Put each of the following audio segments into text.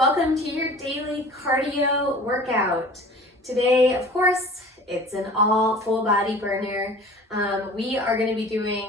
Welcome to your daily cardio workout. Today, of course, it's an all full body burner. We are going to be doing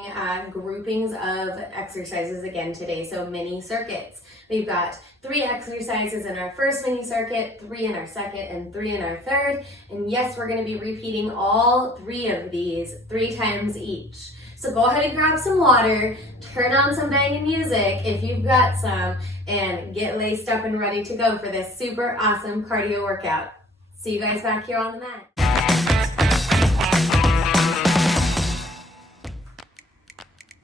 groupings of exercises again today, so mini circuits. We've got 3 exercises in our first mini circuit, 3 in our second, and 3 in our third. And yes, we're going to be repeating all 3 of these 3 times each. So go ahead and grab some water, turn on some banging music if you've got some, and get laced up and ready to go for this super awesome cardio workout. See you guys back here on the mat.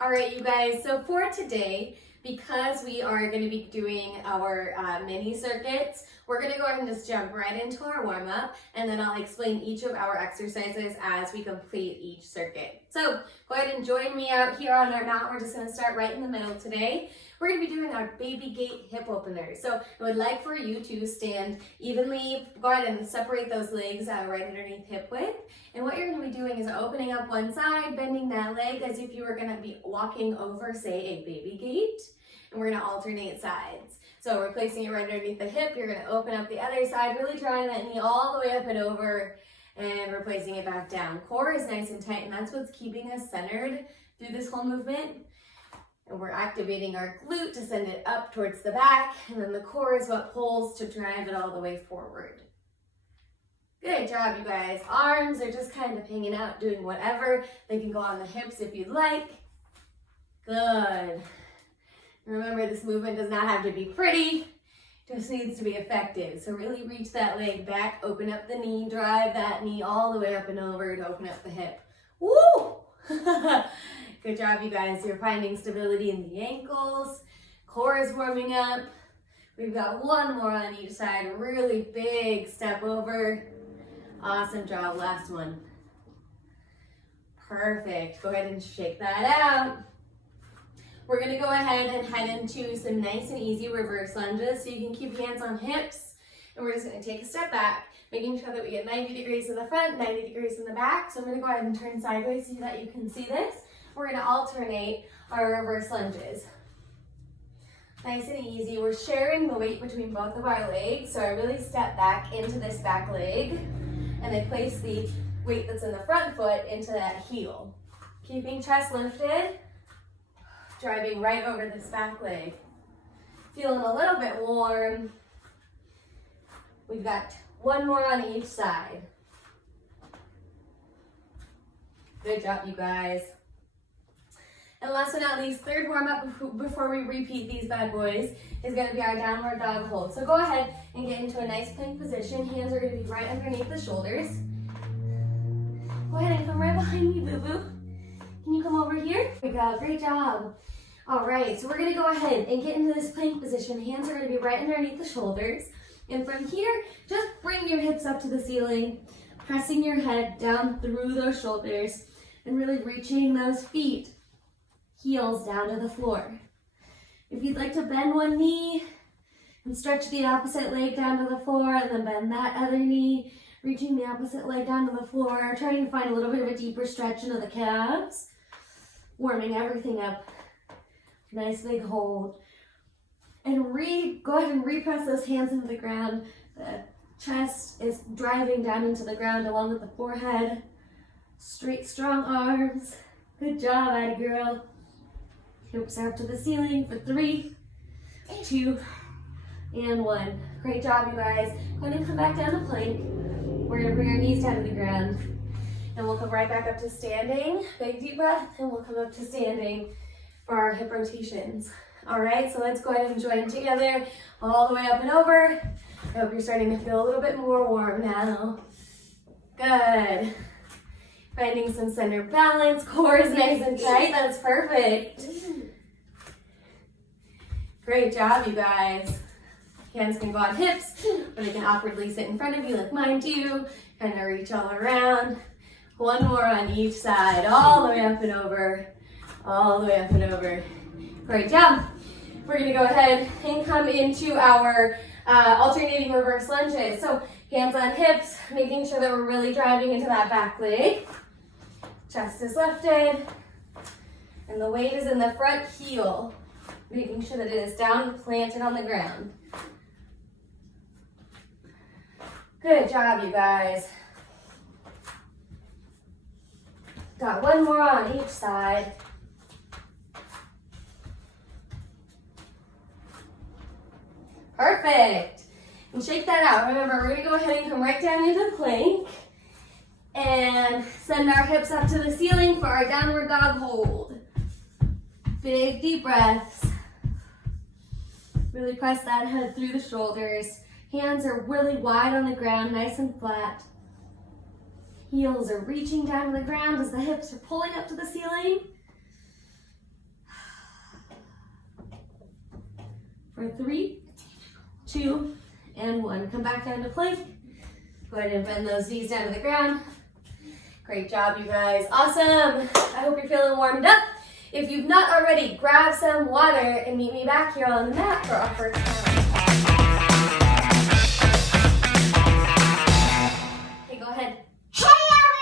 All right, you guys, so for today, because we are going to be doing our mini circuits, we're going to go ahead and just jump right into our warm-up, and then I'll explain each of our exercises as we complete each circuit. So go ahead and join me out here on our mat. We're just going to start right in the middle today. We're going to be doing our baby gate hip openers. So I would like for you to stand evenly. Go ahead and separate those legs right underneath hip width. And what you're going to be doing is opening up one side, bending that leg as if you were going to be walking over, say, a baby gate. And we're going to alternate sides. So we're placing it right underneath the hip. You're going to open up the other side, really drawing that knee all the way up and over, and we're placing it back down. Core is nice and tight, and that's what's keeping us centered through this whole movement. And we're activating our glute to send it up towards the back, and then the core is what pulls to drive it all the way forward. Good job, you guys. Arms are just kind of hanging out, doing whatever. They can go on the hips if you'd like. Good. Remember, this movement does not have to be pretty, it just needs to be effective. So really reach that leg back, open up the knee, drive that knee all the way up and over to open up the hip. Woo! Good job, you guys. You're finding stability in the ankles. Core is warming up. We've got one more on each side. Really big step over. Awesome job. Last one. Perfect. Go ahead and shake that out. We're going to go ahead and head into some nice and easy reverse lunges. So you can keep hands on hips. And we're just going to take a step back, making sure that we get 90 degrees in the front, 90 degrees in the back. So I'm going to go ahead and turn sideways so that you can see this. We're going to alternate our reverse lunges. Nice and easy. We're sharing the weight between both of our legs. So I really step back into this back leg, and I place the weight that's in the front foot into that heel. Keeping chest lifted. Driving right over this back leg. Feeling a little bit warm. We've got one more on each side. Good job, you guys. And last but not least, third warm-up before we repeat these bad boys is going to be our downward dog hold. So go ahead and get into a nice plank position. Hands are going to be right underneath the shoulders. Go ahead and come right behind me, boo-boo. Can you come over here? There we go. Great job. All right, so we're going to go ahead and get into this plank position. Hands are going to be right underneath the shoulders. And from here, just bring your hips up to the ceiling, pressing your head down through those shoulders, and really reaching those feet, heels down to the floor. If you'd like to bend one knee and stretch the opposite leg down to the floor, and then bend that other knee, reaching the opposite leg down to the floor, trying to find a little bit of a deeper stretch into the calves, warming everything up. Nice big hold. And go ahead and repress those hands into the ground. The chest is driving down into the ground along with the forehead. Straight, strong arms. Good job, Addie girl. Hips are up to the ceiling for 3, 2, and 1. Great job, you guys. Go ahead and come back down to plank. We're going to bring our knees down to the ground. And we'll come right back up to standing. Big deep breath, and we'll come up to standing for our hip rotations. All right, so let's go ahead and join together all the way up and over. I hope you're starting to feel a little bit more warm now. Good. Finding some center balance. Core is nice and tight. That's perfect. Great job, you guys. Hands can go on hips, or they can awkwardly sit in front of you like mine do. Kind of reach all around. One more on each side, all the way up and over. All the way up and over. Great job. We're going to go ahead and come into our alternating reverse lunges. So hands on hips, making sure that we're really driving into that back leg. Chest is lifted. And the weight is in the front heel, making sure that it is down planted on the ground. Good job, you guys. Got one more on each side. Perfect. And shake that out. Remember, we're gonna go ahead and come right down into the plank and send our hips up to the ceiling for our downward dog hold. Big deep breaths. Really press that head through the shoulders. Hands are really wide on the ground, nice and flat. Heels are reaching down to the ground as the hips are pulling up to the ceiling. For 3, 2, and 1. Come back down to plank. Go ahead and bend those knees down to the ground. Great job, you guys. Awesome. I hope you're feeling warmed up. If you've not already, grab some water and meet me back here on the mat for our first round. Okay, go ahead. Hey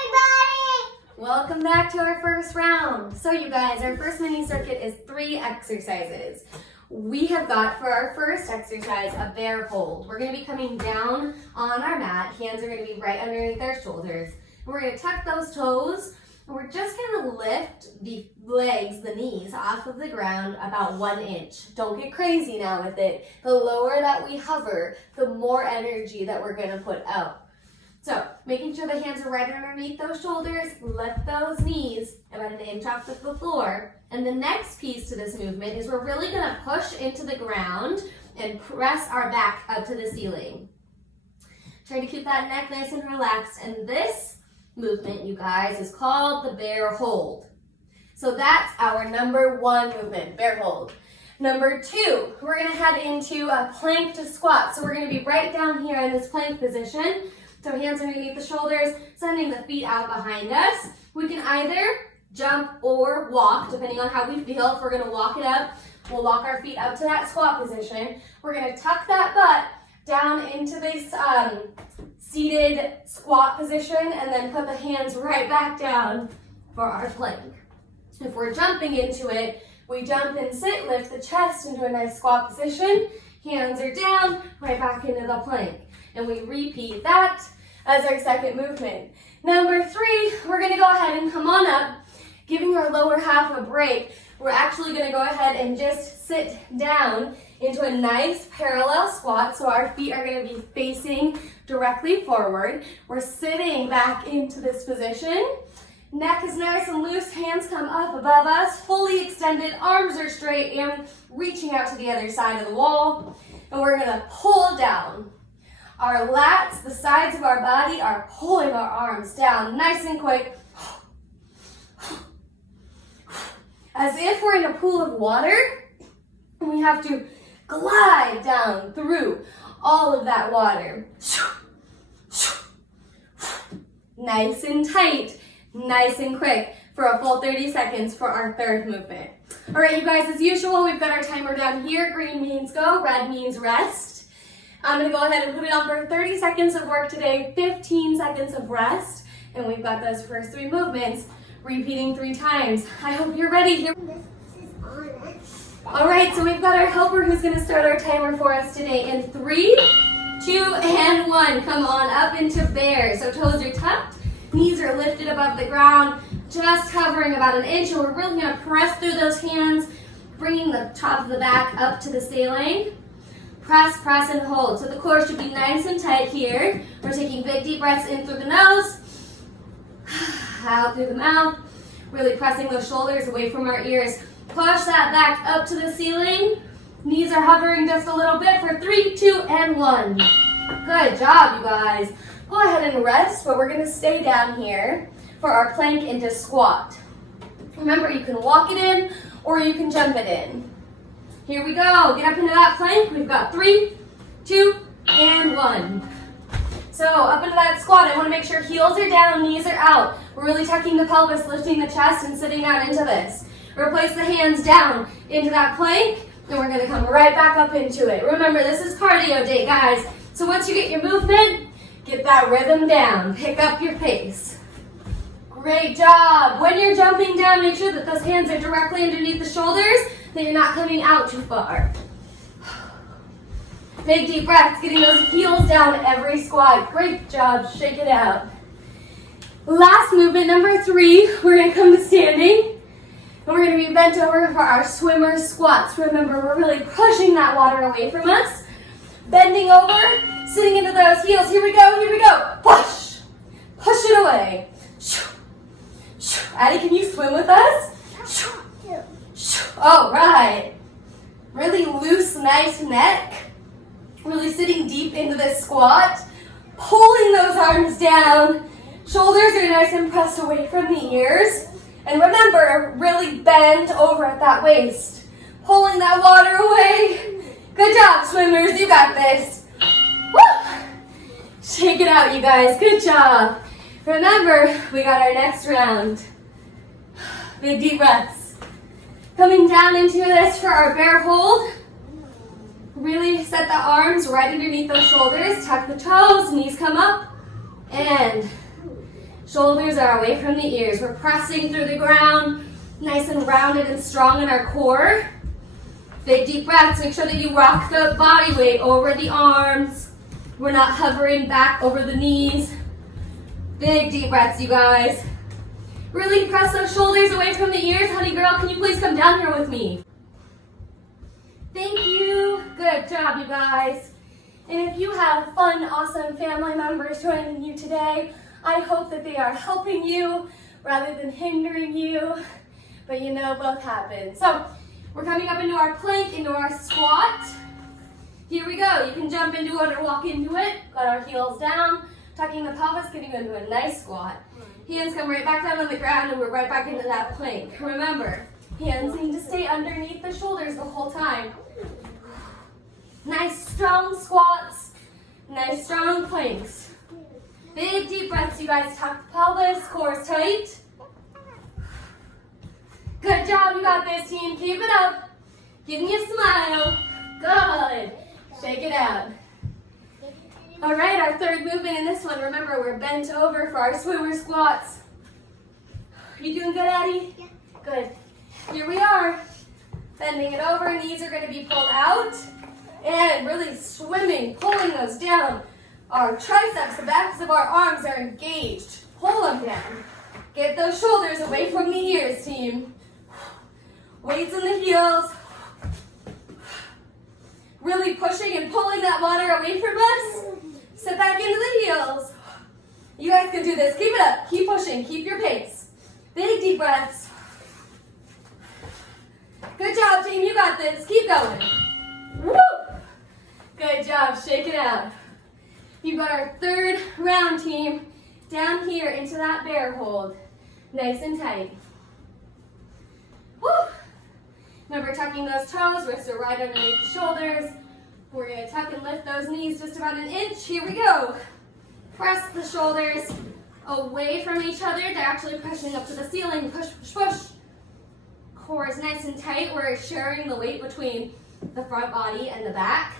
everybody! Welcome back to our first round. So you guys, our first mini circuit is 3 exercises. We have got, for our first exercise, a bear hold. We're going to be coming down on our mat. Hands are going to be right underneath our shoulders. And we're going to tuck those toes. And we're just going to lift the legs, the knees, off of the ground about 1 inch. Don't get crazy now with it. The lower that we hover, the more energy that we're going to put out. So, making sure the hands are right underneath those shoulders, lift those knees about 1 inch off the floor. And the next piece to this movement is we're really gonna push into the ground and press our back up to the ceiling. Try to keep that neck nice and relaxed. And this movement, you guys, is called the bear hold. So that's our number 1 movement, bear hold. Number 2, we're gonna head into a plank to squat. So we're gonna be right down here in this plank position. So hands underneath the shoulders, sending the feet out behind us. We can either jump or walk, depending on how we feel. If we're gonna walk it up, we'll walk our feet up to that squat position. We're gonna tuck that butt down into this seated squat position and then put the hands right back down for our plank. If we're jumping into it, we jump and sit, lift the chest into a nice squat position. Hands are down, right back into the plank. And we repeat that as our second movement. Number 3, we're gonna go ahead and come on up, giving our lower half a break. We're actually gonna go ahead and just sit down into a nice parallel squat. So our feet are gonna be facing directly forward. We're sitting back into this position. Neck is nice and loose, hands come up above us, fully extended, arms are straight and reaching out to the other side of the wall. And we're gonna pull down. Our lats, the sides of our body, are pulling our arms down nice and quick. As if we're in a pool of water, and we have to glide down through all of that water. Nice and tight, nice and quick for a full 30 seconds for our third movement. All right, you guys, as usual, we've got our timer down here. Green means go, red means rest. I'm gonna go ahead and put it on for 30 seconds of work today, 15 seconds of rest, and we've got those first 3 movements repeating 3 times. I hope you're ready here. All right, so we've got our helper who's gonna start our timer for us today in 3, 2, and 1. Come on up into bear. So toes are tucked, knees are lifted above the ground, just hovering about 1 inch, and we're really gonna press through those hands, bringing the top of the back up to the ceiling. Press, press, and hold. So the core should be nice and tight here. We're taking big deep breaths in through the nose, out through the mouth, really pressing those shoulders away from our ears. Push that back up to the ceiling. Knees are hovering just a little bit for 3, 2, and 1. Good job, you guys. Go ahead and rest, but we're gonna stay down here for our plank into squat. Remember, you can walk it in or you can jump it in. Here we go. Get up into that plank. We've got 3, 2, and 1. So up into that squat, I want to make sure heels are down, knees are out. We're really tucking the pelvis, lifting the chest, and sitting down into this. Replace the hands down into that plank, and we're going to come right back up into it. Remember, this is cardio day, guys. So once you get your movement, get that rhythm down. Pick up your pace. Great job. When you're jumping down, make sure that those hands are directly underneath the shoulders, that you're not coming out too far. Big deep breaths, getting those heels down every squat. Great job, shake it out. Last movement, number 3, we're gonna come to standing. And we're gonna be bent over for our swimmer squats. Remember, we're really pushing that water away from us. Bending over, sitting into those heels. Here we go, push. Push it away. Addie, can you swim with us? All right. Really loose, nice neck. Really sitting deep into this squat. Pulling those arms down. Shoulders are nice and pressed away from the ears. And remember, really bend over at that waist. Pulling that water away. Good job, swimmers. You got this. Woo! Shake it out, you guys. Good job. Remember, we got our next round. Big deep breaths. Coming down into this for our bear hold. Really set the arms right underneath those shoulders. Tuck the toes, knees come up. And shoulders are away from the ears. We're pressing through the ground. Nice and rounded and strong in our core. Big deep breaths. Make sure that you rock the body weight over the arms. We're not hovering back over the knees. Big deep breaths, you guys. Really press those shoulders away from the ears. Honey girl, can you please come down here with me? Thank you. Good job, you guys. And if you have fun, awesome family members joining you today, I hope that they are helping you rather than hindering you. But you know, both happen. So we're coming up into our plank, into our squat. Here we go. You can jump into it or walk into it. Got our heels down, tucking the pelvis, getting into a nice squat. Hands come right back down on the ground and we're right back into that plank. Remember, hands need to stay underneath the shoulders the whole time. Nice strong squats, nice strong planks. Big deep breaths, you guys. Tuck the pelvis, core is tight. Good job, you got this, team. Keep it up. Give me a smile. Good. Shake it out. All right, our third movement in this one. Remember, we're bent over for our swimmer squats. You doing good, Addie? Yeah. Good. Here we are. Bending it over, knees are going to be pulled out. And really swimming, pulling those down. Our triceps, the backs of our arms are engaged. Pull them down. Get those shoulders away from the ears, team. Weights in the heels. Really pushing and pulling that water away from us. Step back into the heels. You guys can do this. Keep it up. Keep pushing. Keep your pace. Big deep breaths. Good job, team. You got this. Keep going. Woo! Good job. Shake it out. You've got our third round, team. Down here into that bear hold. Nice and tight. Woo! Remember tucking those toes, wrists are right underneath the shoulders. We're going to tuck and lift those knees just about an inch. Here we go. Press the shoulders away from each other. They're actually pushing up to the ceiling. Push, push, push. Core is nice and tight. We're sharing the weight between the front body and the back.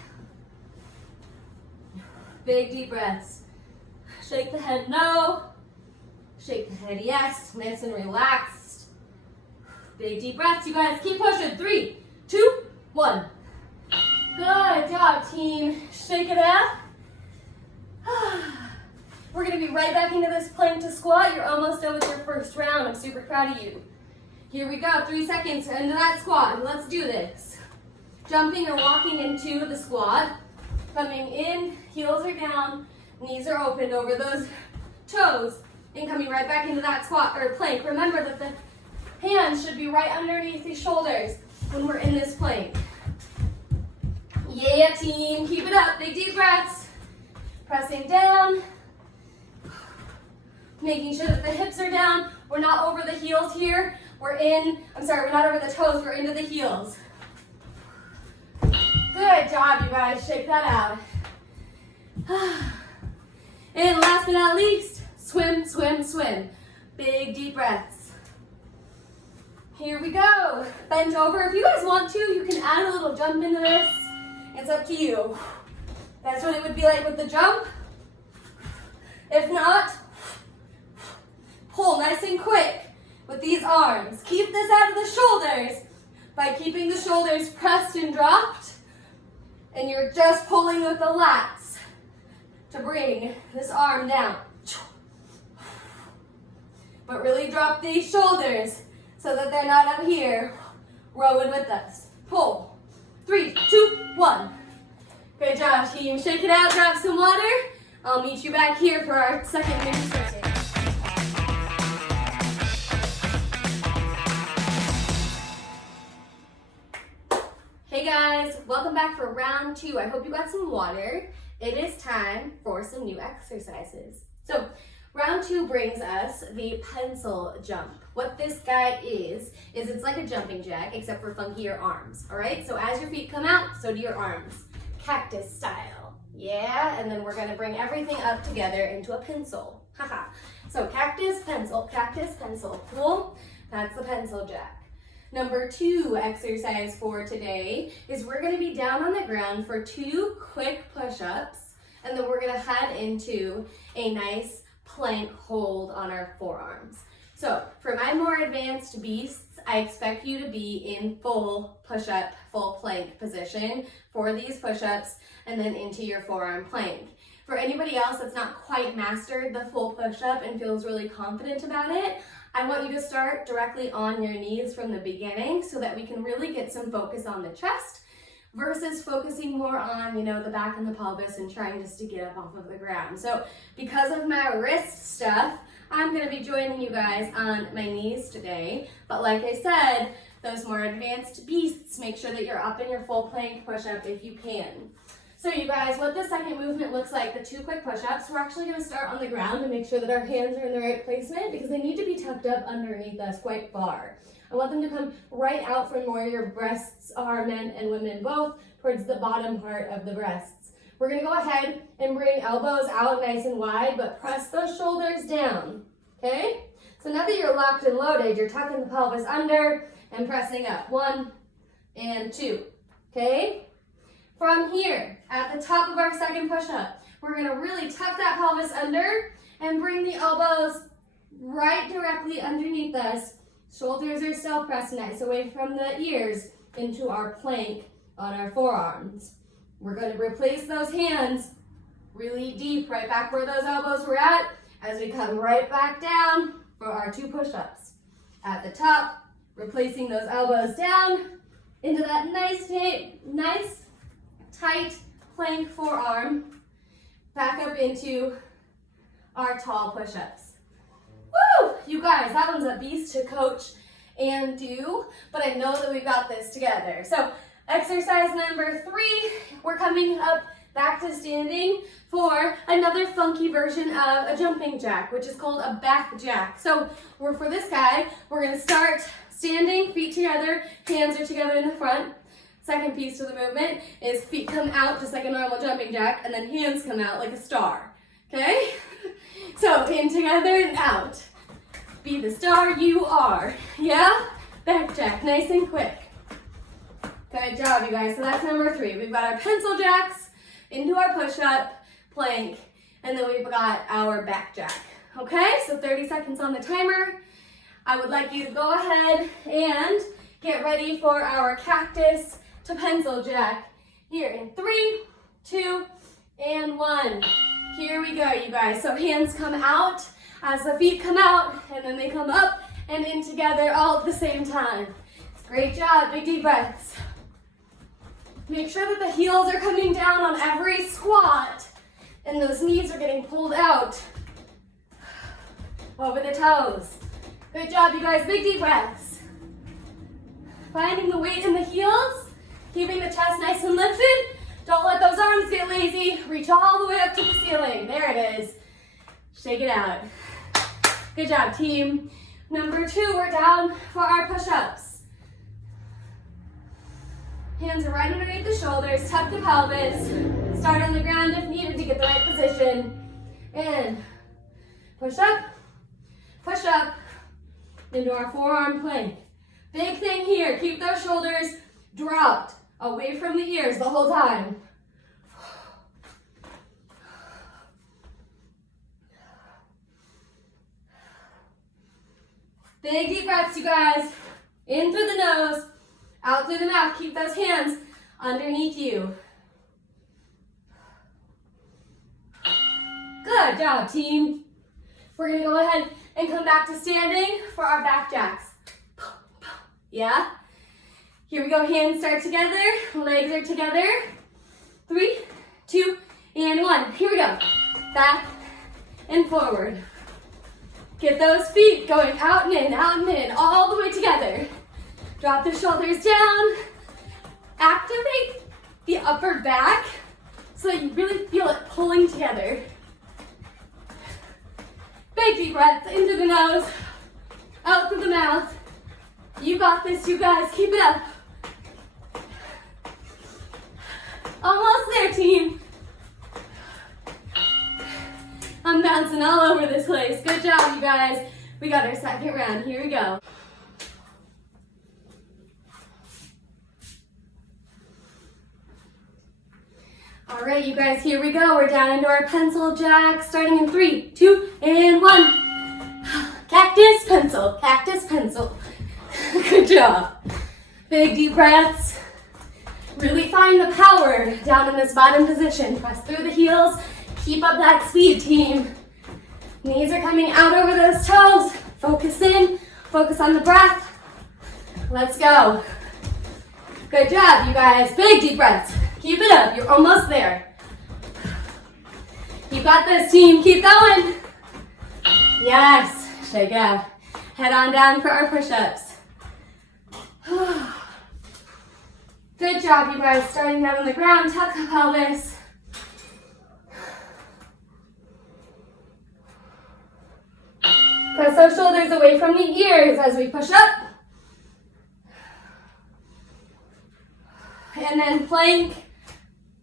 Big deep breaths. Shake the head no. Shake the head yes. Nice and relaxed. Big deep breaths, you guys. Keep pushing. 3, 2, 1. Good job, team. Shake it out. We're going to be right back into this plank to squat. You're almost done with your first round. I'm super proud of you. Here we go. 3 seconds into that squat. Let's do this. Jumping or walking into the squat. Coming in, heels are down, knees are opened over those toes, and coming right back into that squat or plank. Remember that the hands should be right underneath the shoulders when we're in this plank. Yeah, team. Keep it up. Big deep breaths. Pressing down. Making sure that the hips are down. We're not over the heels here. We're not over the toes. We're into the heels. Good job, you guys. Shake that out. And last but not least, swim, swim, swim. Big deep breaths. Here we go. Bend over. If you guys want to, you can add a little jump into this. It's up to you. That's what it would be like with the jump. If not, pull nice and quick with these arms. Keep this out of the shoulders by keeping the shoulders pressed and dropped. And you're just pulling with the lats to bring this arm down. But really drop these shoulders so that they're not up here rowing with us. Pull. 3, 2, 1. Good job, team. Shake it out, grab some water. I'll meet you back here for our second mini circuit. Hey guys, welcome back for round 2. I hope you got some water. It is time for some new exercises. So, round 2 brings us the pencil jump. What this guy is it's like a jumping jack, except for funkier arms, all right? So as your feet come out, so do your arms. Cactus style, yeah? And then we're gonna bring everything up together into a pencil, haha. So cactus, pencil, cool? That's the pencil jack. Number 2 exercise for today is we're gonna be down on the ground for 2 quick push-ups, and then we're gonna head into a nice plank hold on our forearms. So for my more advanced beasts, I expect you to be in full push-up, full plank position for these push-ups and then into your forearm plank. For anybody else that's not quite mastered the full push-up and feels really confident about it, I want you to start directly on your knees from the beginning so that we can really get some focus on the chest versus focusing more on, the back and the pelvis and trying just to get up off of the ground. So because of my wrist stuff, I'm gonna be joining you guys on my knees today. But like I said, those more advanced beasts, make sure that you're up in your full plank push-up if you can. So you guys, what the second movement looks like, the 2 quick push-ups, we're actually gonna start on the ground to make sure that our hands are in the right placement because they need to be tucked up underneath us quite far. I want them to come right out from where your breasts are, men and women both, towards the bottom part of the breasts. We're gonna go ahead and bring elbows out nice and wide, but press those shoulders down, okay? So now that you're locked and loaded, you're tucking the pelvis under and pressing up. 1 and 2, okay? From here, at the top of our second push-up, we're gonna really tuck that pelvis under and bring the elbows right directly underneath us. Shoulders are still pressed nice away from the ears into our plank on our forearms. We're going to replace those hands really deep, right back where those elbows were at, as we come right back down for our 2 push-ups. At the top, replacing those elbows down into that nice, tight plank forearm, back up into our tall push-ups. Woo! You guys, that one's a beast to coach and do, but I know that we've got this together. So exercise number 3, we're coming up back to standing for another funky version of a jumping jack, which is called a back jack. So for this guy, we're gonna start standing, feet together, hands are together in the front. Second piece to the movement is feet come out just like a normal jumping jack, and then hands come out like a star, okay? So in together and out. Be the star you are, yeah? Back jack, nice and quick. Good job, you guys. So that's number 3. We've got our pencil jacks into our push-up, plank, and then we've got our back jack. Okay, so 30 seconds on the timer. I would like you to go ahead and get ready for our cactus to pencil jack. Here in 3, 2, and 1. Here we go, you guys. So hands come out as the feet come out, and then they come up and in together all at the same time. Great job, big deep breaths. Make sure that the heels are coming down on every squat, and those knees are getting pulled out over the toes. Good job, you guys, big deep breaths. Finding the weight in the heels, keeping the chest nice and lifted. Don't let those arms get lazy. Reach all the way up to the ceiling. There it is. Shake it out. Good job, team. Number 2, we're down for our push-ups. Hands are right underneath the shoulders. Tuck the pelvis. Start on the ground if needed to get the right position. And push up into our forearm plank. Big thing here, keep those shoulders dropped away from the ears the whole time. Big deep breaths, you guys. In through the nose, out through the mouth. Keep those hands underneath you. Good job, team. We're gonna go ahead and come back to standing for our back jacks. Yeah? Here we go, hands start together, legs are together. 3, 2, and 1. Here we go. Back and forward. Get those feet going out and in, all the way together. Drop the shoulders down. Activate the upper back so that you really feel it pulling together. Big deep breaths into the nose, out through the mouth. You got this, you guys. Keep it up. Almost there, team. I'm bouncing all over this place. Good job, you guys. We got our second round. Here we go. All right, you guys, here we go. We're down into our pencil jack, starting in 3, 2, and 1. Cactus, pencil, cactus, pencil. Good job. Big deep breaths. Really find the power down in this bottom position. Press through the heels. Keep up that speed, team. Knees are coming out over those toes. Focus in. Focus on the breath. Let's go. Good job, you guys. Big deep breaths. Keep it up. You're almost there. You got this, team. Keep going. Yes. Shake out. Head on down for our push-ups. Good job, you guys. Starting down on the ground. Tuck the pelvis. Press those shoulders away from the ears as we push up. And then plank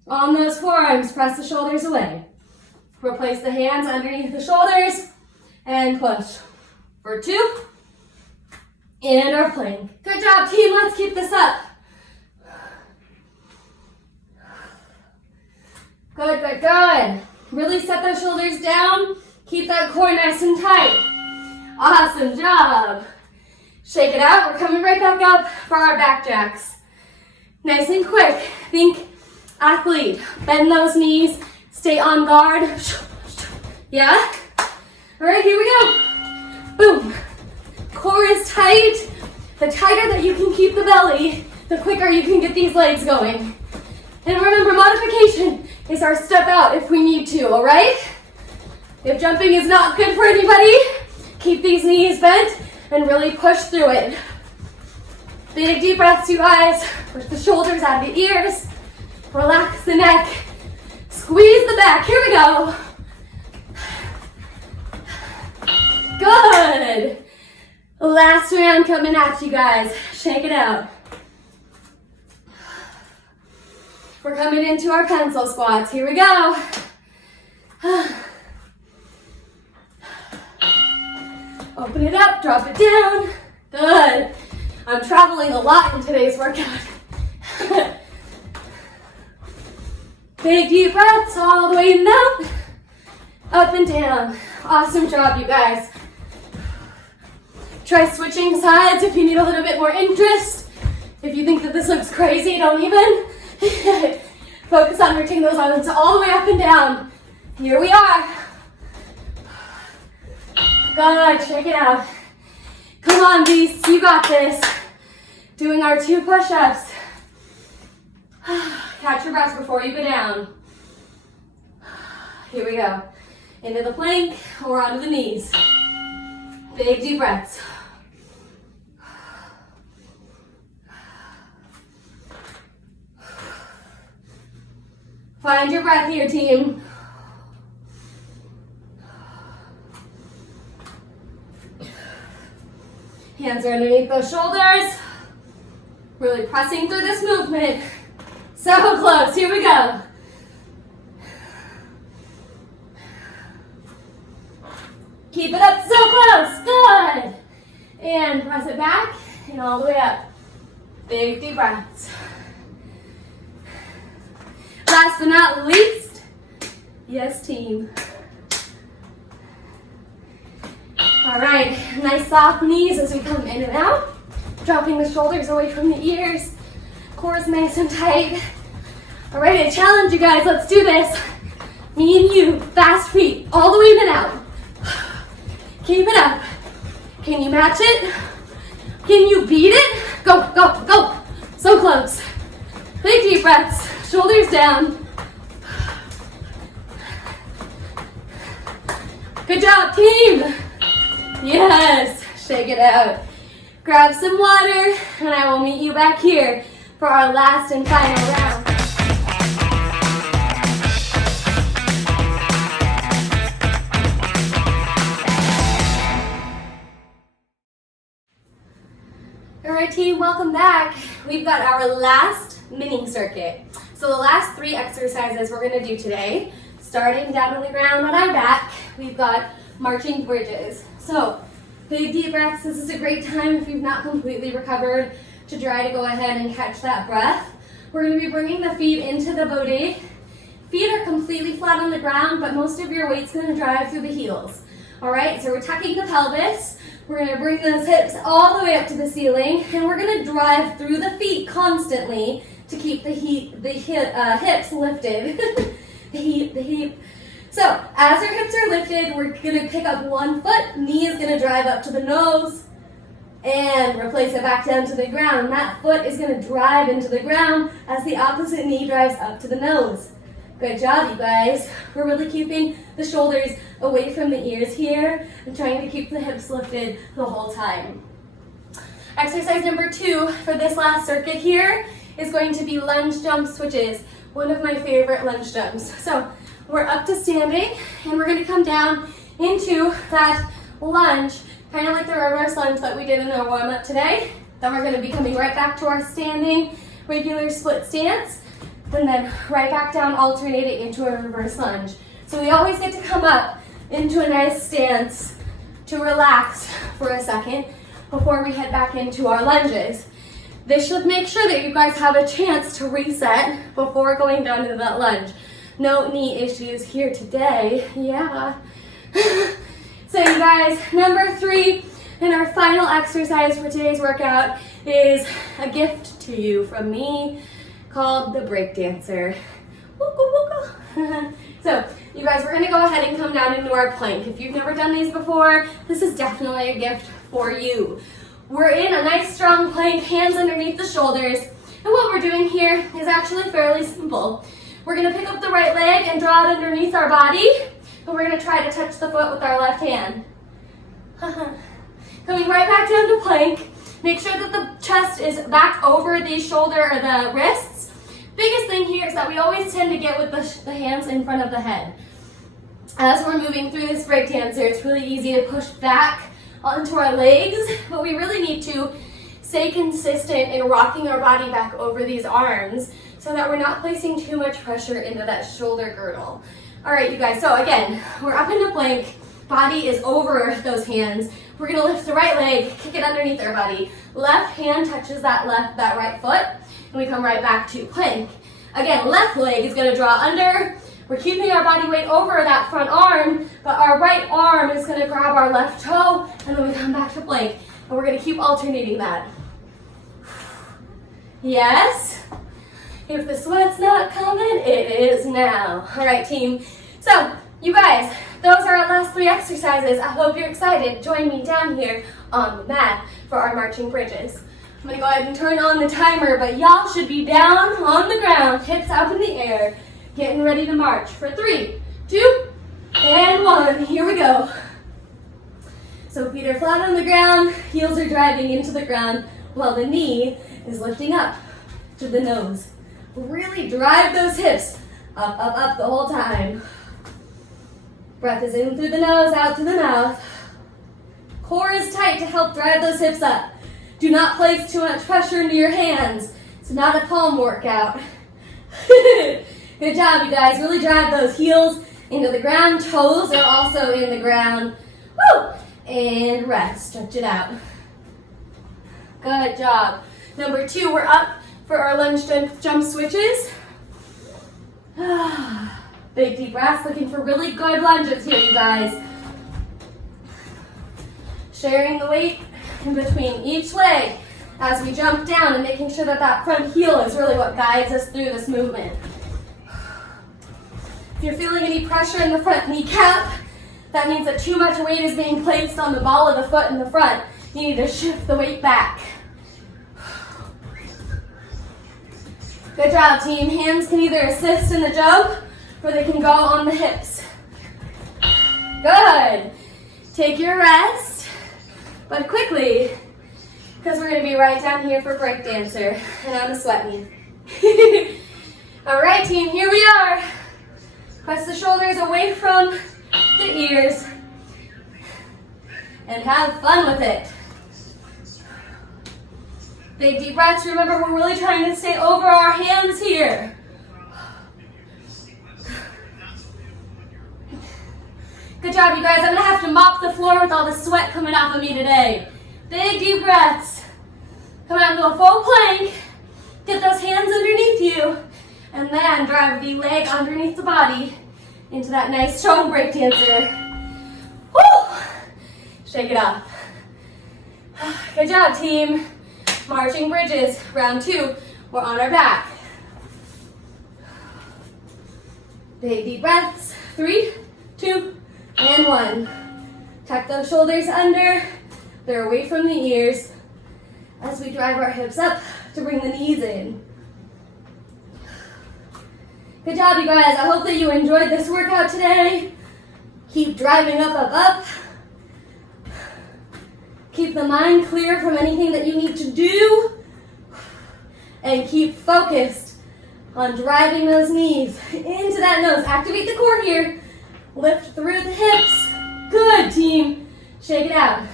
on those forearms. Press the shoulders away. Replace the hands underneath the shoulders and push. For 2. And our plank. Good job, team. Let's keep this up. Good, good, good. Really set those shoulders down. Keep that core nice and tight. Awesome job. Shake it out. We're coming right back up for our back jacks. Nice and quick. Think athlete. Bend those knees. Stay on guard. Yeah? All right, here we go. Boom. Core is tight. The tighter that you can keep the belly, the quicker you can get these legs going. And remember, modification is our step out if we need to, all right? If jumping is not good for anybody, keep these knees bent and really push through it. Big deep breaths, you guys. Push the shoulders out of the ears. Relax the neck. Squeeze the back. Here we go. Good. Last round coming at you guys. Shake it out. We're coming into our pencil squats. Here we go. Open it up, drop it down. Good. I'm traveling a lot in today's workout. Big deep breaths all the way in and out. Up and down. Awesome job, you guys. Try switching sides if you need a little bit more interest. If you think that this looks crazy, don't even. Focus on reaching those arms all the way up and down. Here we are. Good, shake it out. Come on, beasts, you got this. Doing our 2 push-ups. Catch your breath before you go down. Here we go. Into the plank or onto the knees. Big deep breaths. Find your breath here, team. Hands are underneath those shoulders. Really pressing through this movement. So close. Here we go. Keep it up. So close. Good. And press it back and all the way up. Big deep breaths. Last but not least, yes, team. All right, nice soft knees as we come in and out. Dropping the shoulders away from the ears. Core is nice and tight. All right, I challenge you guys. Let's do this. Me and you, fast feet, all the way in and out. Keep it up. Can you match it? Can you beat it? Go, go, go. So close. Big deep breaths, shoulders down. Good job, team. Yes, shake it out. Grab some water, and I will meet you back here for our last and final round. All right, team, welcome back. We've got our last mini circuit. So the last 3 exercises we're gonna do today, starting down on the ground on our back, we've got marching bridges. So big deep breaths. This is a great time if you've not completely recovered to try to go ahead and catch that breath. We're gonna be bringing the feet into the body. Feet are completely flat on the ground, but most of your weight's gonna drive through the heels. All right, so we're tucking the pelvis. We're gonna bring those hips all the way up to the ceiling, and we're gonna drive through the feet constantly to keep the hips lifted. the heap. So as our hips are lifted, we're gonna pick up one foot, knee is gonna drive up to the nose, and replace it back down to the ground. That foot is gonna drive into the ground as the opposite knee drives up to the nose. Good job, you guys. We're really keeping the shoulders away from the ears here and trying to keep the hips lifted the whole time. Exercise number 2 for this last circuit here is going to be lunge jump switches. One of my favorite lunge jumps. So we're up to standing and we're gonna come down into that lunge, kind of like the reverse lunge that we did in our warm up today. Then we're gonna be coming right back to our standing regular split stance, and then right back down, alternating into a reverse lunge. So we always get to come up into a nice stance to relax for a second before we head back into our lunges. This should make sure that you guys have a chance to reset before going down into that lunge. No knee issues here today, yeah. So you guys, number 3 and our final exercise for today's workout is a gift to you from me called the break dancer. So you guys, we're gonna go ahead and come down into our plank. If you've never done these before, this is definitely a gift for you. We're in a nice strong plank, hands underneath the shoulders. And what we're doing here is actually fairly simple. We're gonna pick up the right leg and draw it underneath our body. And we're gonna try to touch the foot with our left hand. Coming right back down to plank. Make sure that the chest is back over the shoulder or the wrists. Biggest thing here is that we always tend to get with the hands in front of the head. As we're moving through this break dancer, it's really easy to push back onto our legs, but we really need to stay consistent in rocking our body back over these arms so that we're not placing too much pressure into that shoulder girdle. All right, you guys, so again, we're up in a plank, body is over those hands. We're gonna lift the right leg, kick it underneath our body. Left hand touches that right foot, and we come right back to plank. Again, left leg is gonna draw under. We're keeping our body weight over that front arm, but our right arm is gonna grab our left toe, and then we come back to plank. And we're gonna keep alternating that. Yes? If the sweat's not coming, it is now. All right, team. So, you guys, those are our last 3 exercises. I hope you're excited. Join me down here on the mat for our marching bridges. I'm gonna go ahead and turn on the timer, but y'all should be down on the ground, hips up in the air, getting ready to march for 3, 2, and 1. Here we go. So feet are flat on the ground, heels are driving into the ground, while the knee is lifting up to the nose. Really drive those hips up, up, up the whole time. Breath is in through the nose, out through the mouth. Core is tight to help drive those hips up. Do not place too much pressure into your hands. It's not a palm workout. Good job, you guys. Really drive those heels into the ground. Toes are also in the ground. Woo! And rest. Stretch it out. Good job. Number 2, we're up for our lunge jump switches. Big deep breaths, looking for really good lunges here, you guys. Sharing the weight in between each leg as we jump down and making sure that that front heel is really what guides us through this movement. If you're feeling any pressure in the front kneecap, that means that too much weight is being placed on the ball of the foot in the front. You need to shift the weight back. Good job, team. Hands can either assist in the jump or they can go on the hips. Good. Take your rest, but quickly, because we're going to be right down here for break dancer, and I'm sweating. All right, team, here we are. Press the shoulders away from the ears and have fun with it. Big deep breaths. Remember, we're really trying to stay over our hands here. Good job, you guys. I'm gonna have to mop the floor with all the sweat coming off of me today. Big deep breaths. Come out into a full plank. Get those hands underneath you. And then drive the leg underneath the body into that nice strong break dancer. Woo! Shake it off. Good job, team. Marching bridges, round 2. We're on our back. Big deep breaths. 3, 2, and 1. Tuck those shoulders under. They're away from the ears as we drive our hips up to bring the knees in. Good job, you guys. I hope that you enjoyed this workout today. Keep driving up, up, up. Keep the mind clear from anything that you need to do. And keep focused on driving those knees into that nose. Activate the core here. Lift through the hips. Good, team. Shake it out.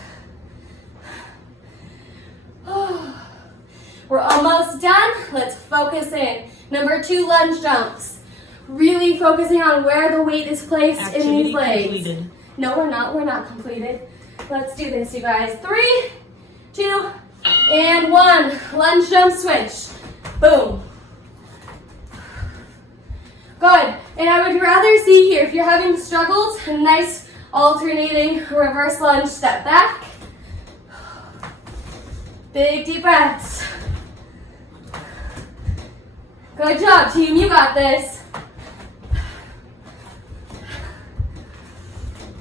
We're almost done. Let's focus in. Number 2, lunge jumps. Really focusing on where the weight is placed in these legs. Completed. No, we're not. We're not completed. Let's do this, you guys. 3, 2, and 1. Lunge jump switch. Boom. Good. And I would rather see here, if you're having struggles, a nice alternating reverse lunge step back. Big deep breaths. Good job, team. You got this.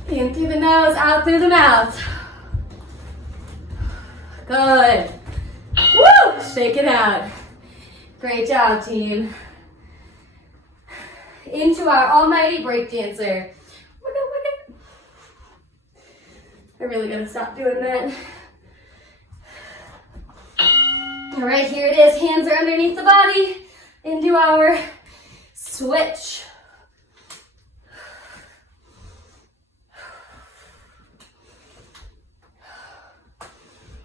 In through the nose, out through the mouth. Good. Woo! Shake it out. Great job, team. Into our almighty break dancer. I really gotta stop doing that. All right, here it is. Hands are underneath the body. Into our switch.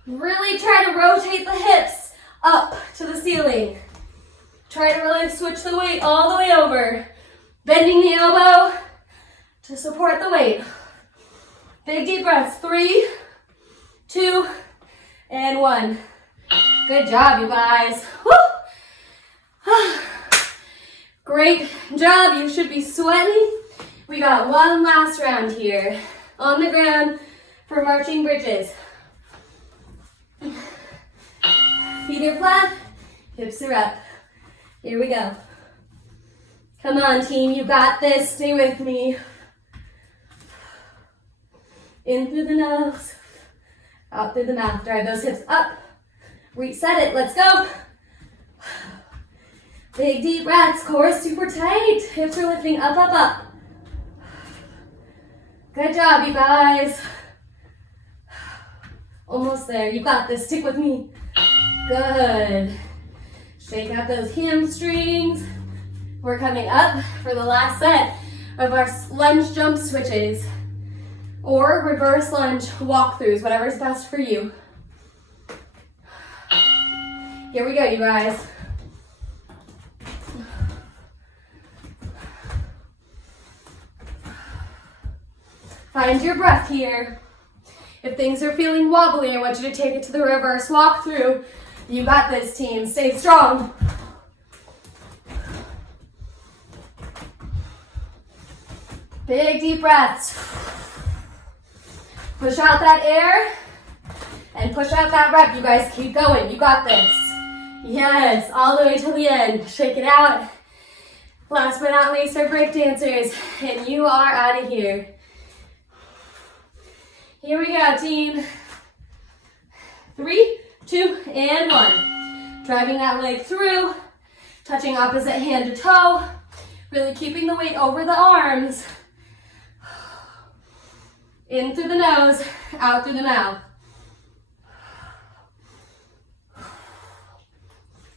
Really try to rotate the hips up to the ceiling. Try to really switch the weight all the way over. Bending the elbow to support the weight. Big deep breaths. 3, 2, and 1. Good job, you guys. Woo! Great job. You should be sweating. We got one last round here. On the ground for marching bridges. Feet are flat, hips are up. Here we go. Come on, team, you got this. Stay with me. In through the nose, out through the mouth. Drive those hips up. Reset it. Let's go. Big deep breaths. Core super tight. Hips are lifting up, up, up. Good job, you guys. Almost there. You got this. Stick with me. Good. Shake out those hamstrings. We're coming up for the last set of our lunge jump switches or reverse lunge walkthroughs, whatever's best for you. Here we go, you guys. Find your breath here. If things are feeling wobbly, I want you to take it to the reverse walkthrough. You got this, team. Stay strong. Big deep breaths. Push out that air and push out that rep. You guys keep going. You got this. Yes, all the way till the end. Shake it out. Last but not least, our break dancers, and you are out of here. Here we go, team. 3, 2, and 1. Driving that leg through, touching opposite hand to toe, really keeping the weight over the arms. In through the nose, out through the mouth.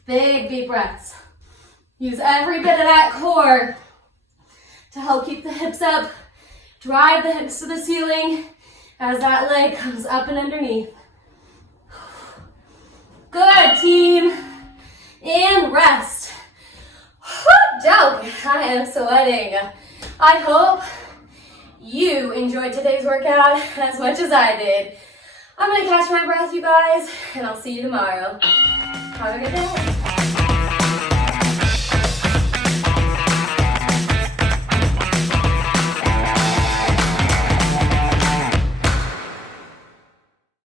Big, deep breaths. Use every bit of that core to help keep the hips up, drive the hips to the ceiling as that leg comes up and underneath. Good, team. And rest. Dope. I am sweating. I hope you enjoyed today's workout as much as I did. I'm gonna catch my breath, you guys, and I'll see you tomorrow. Have a good day.